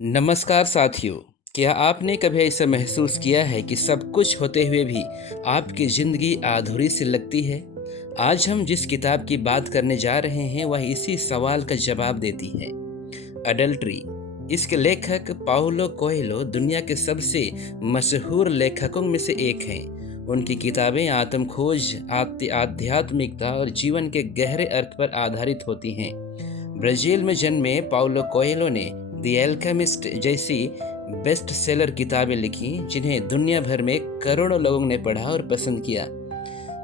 नमस्कार साथियों। क्या आपने कभी ऐसा महसूस किया है कि सब कुछ होते हुए भी आपकी ज़िंदगी अधूरी सी लगती है? आज हम जिस किताब की बात करने जा रहे हैं वह इसी सवाल का जवाब देती है। अडल्ट्री। इसके लेखक पाउलो कोएल्हो दुनिया के सबसे मशहूर लेखकों में से एक हैं। उनकी किताबें आत्मखोज, आध्यात्मिकता और जीवन के गहरे अर्थ पर आधारित होती हैं। ब्राज़ील में जन्मे पाउलो कोएल्हो ने द एल्केमिस्ट जैसी बेस्ट सेलर किताबें लिखी जिन्हें दुनिया भर में करोड़ों लोगों ने पढ़ा और पसंद किया।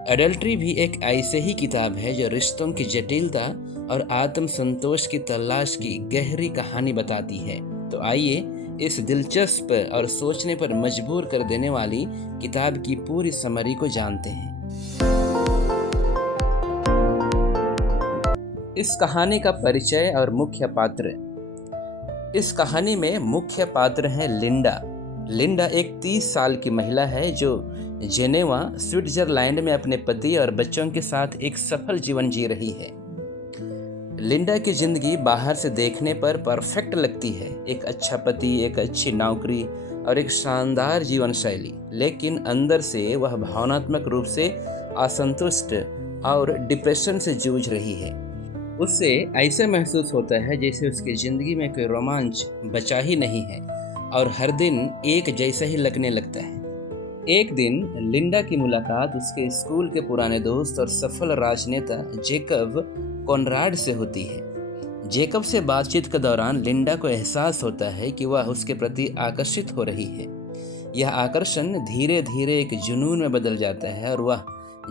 अडल्ट्री भी एक ऐसे ही किताब है जो रिश्तों की जटिलता और आत्म संतोष की तलाश की गहरी कहानी बताती है। तो आइए इस दिलचस्प और सोचने पर मजबूर कर देने वाली किताब की पूरी समरी को जानते हैं। इस कहानी का परिचय और मुख्य पात्र। इस कहानी में मुख्य पात्र है लिंडा। लिंडा एक 30 साल की महिला है जो जेनेवा, स्विट्जरलैंड में अपने पति और बच्चों के साथ एक सफल जीवन जी रही है। लिंडा की जिंदगी बाहर से देखने पर परफेक्ट लगती है, एक अच्छा पति, एक अच्छी नौकरी और एक शानदार जीवन शैली, लेकिन अंदर से वह भावनात्मक रूप से असंतुष्ट और डिप्रेशन से जूझ रही है। उससे ऐसा महसूस होता है जैसे उसकी ज़िंदगी में कोई रोमांच बचा ही नहीं है और हर दिन एक जैसा ही लगने लगता है। एक दिन लिंडा की मुलाकात उसके स्कूल के पुराने दोस्त और सफल राजनेता जेकब कॉनराड से होती है। जेकब से बातचीत के दौरान लिंडा को एहसास होता है कि वह उसके प्रति आकर्षित हो रही है। यह आकर्षण धीरे धीरे एक जुनून में बदल जाता है और वह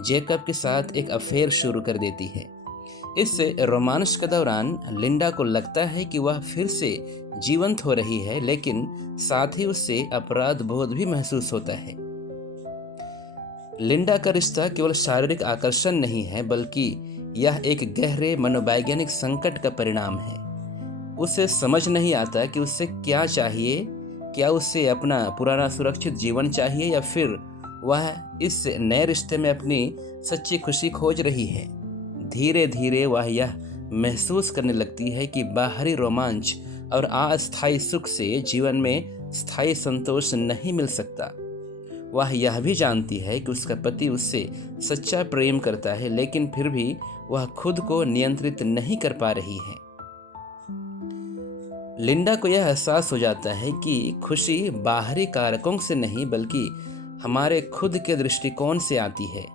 जेकब के साथ एक अफेयर शुरू कर देती है। इस रोमांस के दौरान लिंडा को लगता है कि वह फिर से जीवंत हो रही है, लेकिन साथ ही उससे अपराध बोध भी महसूस होता है। लिंडा का रिश्ता केवल शारीरिक आकर्षण नहीं है, बल्कि यह एक गहरे मनोवैज्ञानिक संकट का परिणाम है। उसे समझ नहीं आता कि उसे क्या चाहिए। क्या उसे अपना पुराना सुरक्षित जीवन चाहिए या फिर वह इस नए रिश्ते में अपनी सच्ची खुशी खोज रही है। धीरे धीरे वह यह महसूस करने लगती है कि बाहरी रोमांच और अस्थायी सुख से जीवन में स्थायी संतोष नहीं मिल सकता। वह यह भी जानती है कि उसका पति उससे सच्चा प्रेम करता है, लेकिन फिर भी वह खुद को नियंत्रित नहीं कर पा रही है। लिंडा को यह एहसास हो जाता है कि खुशी बाहरी कारकों से नहीं बल्कि हमारे खुद के दृष्टिकोण से आती है।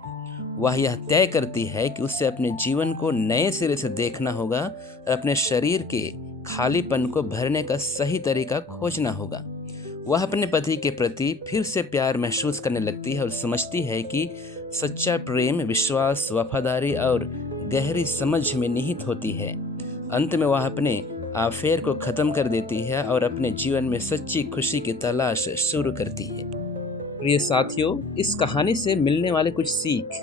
वह यह तय करती है कि उसे अपने जीवन को नए सिरे से देखना होगा और अपने शरीर के खालीपन को भरने का सही तरीका खोजना होगा। वह अपने पति के प्रति फिर से प्यार महसूस करने लगती है और समझती है कि सच्चा प्रेम विश्वास, वफादारी और गहरी समझ में निहित होती है। अंत में वह अपने अफेयर को ख़त्म कर देती है और अपने जीवन में सच्ची खुशी की तलाश शुरू करती है। प्रिय साथियों, इस कहानी से मिलने वाले कुछ सीख।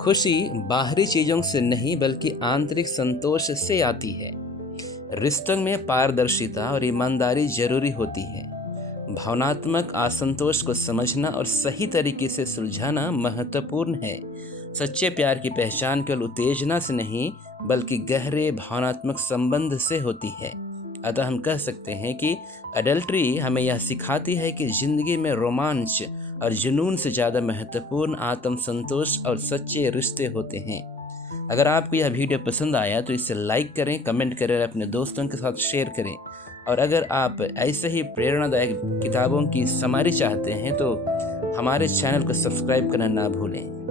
खुशी बाहरी चीजों से नहीं बल्कि आंतरिक संतोष से आती है। रिश्तों में पारदर्शिता और ईमानदारी जरूरी होती है। भावनात्मक असंतोष को समझना और सही तरीके से सुलझाना महत्वपूर्ण है। सच्चे प्यार की पहचान केवल उत्तेजना से नहीं बल्कि गहरे भावनात्मक संबंध से होती है। अतः हम कह सकते हैं कि अडल्ट्री हमें यह सिखाती है कि जिंदगी में रोमांच और जुनून से ज़्यादा महत्वपूर्ण आत्म संतोष और सच्चे रिश्ते होते हैं। अगर आपको यह वीडियो पसंद आया तो इसे लाइक करें, कमेंट करें और अपने दोस्तों के साथ शेयर करें। और अगर आप ऐसे ही प्रेरणादायक किताबों की समरी चाहते हैं तो हमारे चैनल को सब्सक्राइब करना ना भूलें।